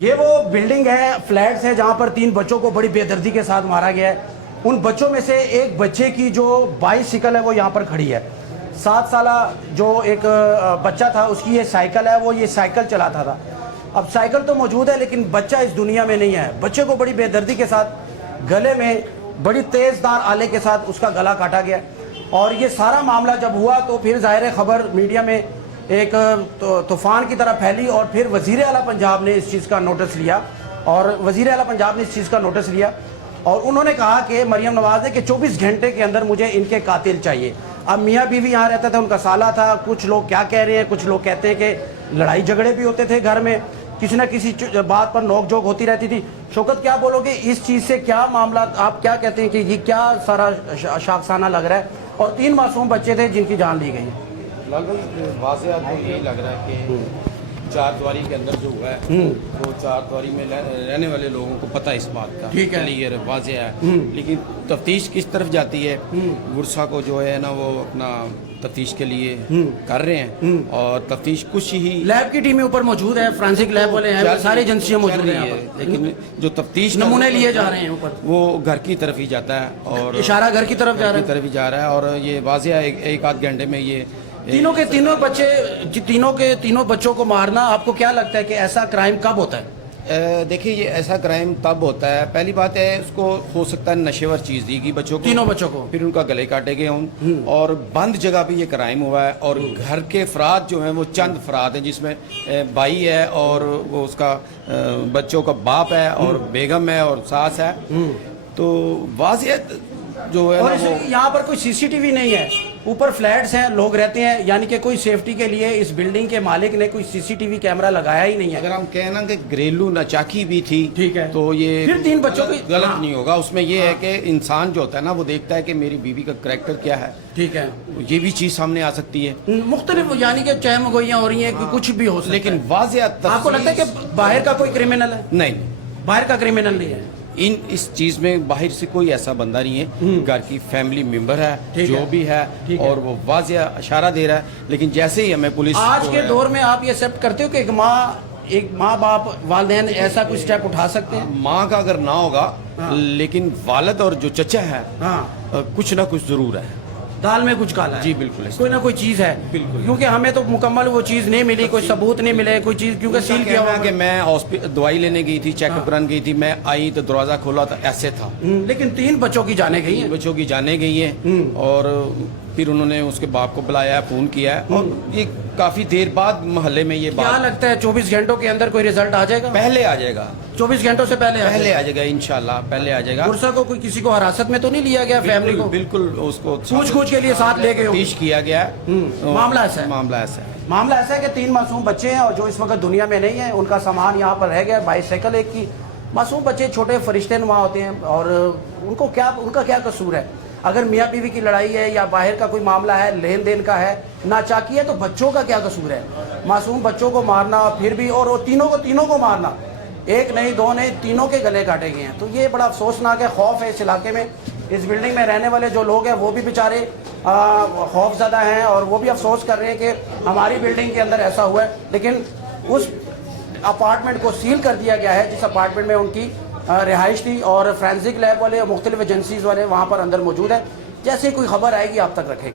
یہ وہ بلڈنگ ہے، فلیٹس ہے جہاں پر 3 بچوں کو بڑی بے دردی کے ساتھ مارا گیا ہے۔ ان بچوں میں سے ایک بچے کی جو بائسیکل ہے وہ یہاں پر کھڑی ہے۔ 7 سالہ جو ایک بچہ تھا اس کی یہ سائیکل ہے، وہ یہ سائیکل چلاتا تھا۔ اب سائیکل تو موجود ہے لیکن بچہ اس دنیا میں نہیں ہے۔ بچے کو بڑی بے دردی کے ساتھ گلے میں بڑی تیز دار آلے کے ساتھ اس کا گلا کاٹا گیا، اور یہ سارا معاملہ جب ہوا تو پھر ظاہر خبر میڈیا میں ایک طوفان کی طرح پھیلی، اور پھر وزیر اعلیٰ پنجاب نے اس چیز کا نوٹس لیا، اور انہوں نے کہا کہ مریم نواز نے کہ 24 گھنٹے کے اندر مجھے ان کے قاتل چاہیے۔ اب میاں بیوی یہاں رہتا تھا، ان کا سالہ تھا، کچھ لوگ کیا کہہ رہے ہیں، کچھ لوگ کہتے ہیں کہ لڑائی جھگڑے بھی ہوتے تھے گھر میں، کسی نہ کسی بات پر نوک جھوک ہوتی رہتی تھی۔ شوکت کیا بولو گے اس چیز سے، کیا معاملات آپ کیا کہتے ہیں کہ یہ کیا سارا شاخسانہ لگ رہا ہے؟ اور 3 معصوم بچے تھے جن کی جان لی گئی ہے۔ واضح تو یہی لگ رہا ہے کہ 4 دیواری کے اندر جو ہوا ہے وہ 4 دیواری میں رہنے والے لوگوں کو پتہ اس بات کا کلیئر واضح ہے، لیکن تفتیش کس طرف جاتی ہے؟ ورثہ کو جو ہے نا وہ اپنا تفتیش کے لیے کر رہے ہیں، اور تفتیش کچھ ہی لیب کی ٹیمیں اوپر موجود ہے، فرانسک لیب والے ہیں، ساری ایجنسیاں موجود ہیں، لیکن جو تفتیش نمونے لیے جا رہے ہیں اوپر، وہ گھر کی طرف ہی جاتا ہے، اور اشارہ گھر کی طرف جا رہا ہے، اور یہ واضح ہے ایک آدھ گھنٹے میں یہ تینوں بچوں کو مارنا۔ آپ کو کیا لگتا ہے کہ ایسا کرائم کب ہوتا ہے؟ دیکھیے یہ ایسا کرائم تب ہوتا ہے، پہلی بات ہے اس کو ہو سکتا ہے نشے ور چیز دی گئی تینوں بچوں کو، پھر ان کا گلے کاٹے گئے ہوں، اور بند جگہ پہ یہ کرائم ہوا ہے، اور گھر کے افراد جو ہیں وہ چند افراد ہیں، جس میں بھائی ہے اور وہ اس کا بچوں کا باپ ہے اور بیگم ہے اور ساس ہے، تو واضح جو ہے اور یہاں پر کوئی سی سی ٹی وی نہیں ہے، اوپر فلیٹس ہیں، لوگ رہتے ہیں، یعنی کہ کوئی سیفٹی کے لیے اس بلڈنگ کے مالک نے کوئی سی سی ٹی وی کیمرہ لگایا ہی نہیں ہے۔ اگر ہم کہنا کہ گھریلو ناچاکی بھی تھی ٹھیک ہے تو یہ پھر 3 بچوں کی غلط نہیں ہوگا، اس میں یہ ہے کہ انسان جو ہوتا ہے نا وہ دیکھتا ہے کہ میری بیوی کا کریکٹر کیا ہے، ٹھیک ہے، یہ بھی چیز سامنے آ سکتی ہے، مختلف، یعنی کہ چہ مگوئیاں ہو رہی ہیں، کچھ بھی ہو سکتا ہے، لیکن واضح آپ کو لگتا ہے کہ باہر کا کوئی کرمنل ہے؟ نہیں، باہر کا کرمنل نہیں ہے، اس چیز میں باہر سے کوئی ایسا بندہ نہیں ہے، گھر کی فیملی ممبر ہے جو بھی ہے، اور وہ واضح اشارہ دے رہا ہے، لیکن جیسے ہی ہمیں پولیس آج کے دور میں آپ یہ ایکسیپٹ کرتے ہو کہ ایک ماں باپ والدین ایسا کوئی سٹیپ اٹھا سکتے ہیں؟ ماں کا اگر نہ ہوگا لیکن والد اور جو چچا ہے کچھ نہ کچھ ضرور ہے، دال میں کچھ کالا ہے، جی بالکل، کوئی نہ کوئی چیز ہے، بالکل، کیونکہ ہمیں تو مکمل وہ چیز نہیں ملی، کوئی ثبوت نہیں ملے، کوئی چیز، کیونکہ سیل کیا ہوا کہ میں دوائی لینے گئی تھی، چیک اپ کرانے گئی تھی، میں آئی تو دروازہ کھولا تھا، ایسے تھا، لیکن 3 بچوں کی جانیں گئی ہیں، بچوں کی جانیں گئی ہیں، اور پھر انہوں نے اس کے باپ کو بلایا، فون کیا ہے، اور یہ کافی دیر بعد محلے میں یہ بات، کیا لگتا ہے 24 گھنٹوں کے اندر کوئی رزلٹ آ جائے گا؟ پہلے آ جائے گا، 24 گھنٹوں سے پہلے آ جائے گا انشاءاللہ، پہلے آ جائے گا۔ ورثہ کو کوئی کسی کو حراست میں تو نہیں لیا گیا؟ فیملی کو بالکل اس کو پوچھ کے لیے ساتھ لے گئے، پیش کیا گیا ہے، معاملہ ایسا ہے کہ 3 معصوم بچے ہیں، اور جو اس وقت دنیا میں نہیں ہیں، ان کا سامان یہاں پر رہ گیا، بائسیکل ایک کی، معصوم بچے چھوٹے فرشتے نما ہوتے ہیں، اور ان کا کیا قصور ہے؟ اگر میاں بیوی کی لڑائی ہے یا باہر کا کوئی معاملہ ہے، لین دین کا ہے، ناچاکی ہے، تو بچوں کا کیا قصور ہے؟ معصوم بچوں کو مارنا، پھر بھی، اور وہ تینوں کو مارنا، ایک نہیں 2 نہیں، تینوں کے گلے کاٹے گئے ہیں، تو یہ بڑا افسوسناک ہے۔ خوف ہے اس علاقے میں، اس بلڈنگ میں رہنے والے جو لوگ ہیں وہ بھی بیچارے خوف زدہ ہیں، اور وہ بھی افسوس کر رہے ہیں کہ ہماری بلڈنگ کے اندر ایسا ہوا ہے، لیکن اس اپارٹمنٹ کو سیل کر دیا گیا ہے جس اپارٹمنٹ میں ان کی رہائش تھی، اور فرینسک لیب والے، مختلف ایجنسیز والے وہاں پر اندر موجود ہیں۔ جیسے کوئی خبر آئے گی آپ تک رکھیں گے۔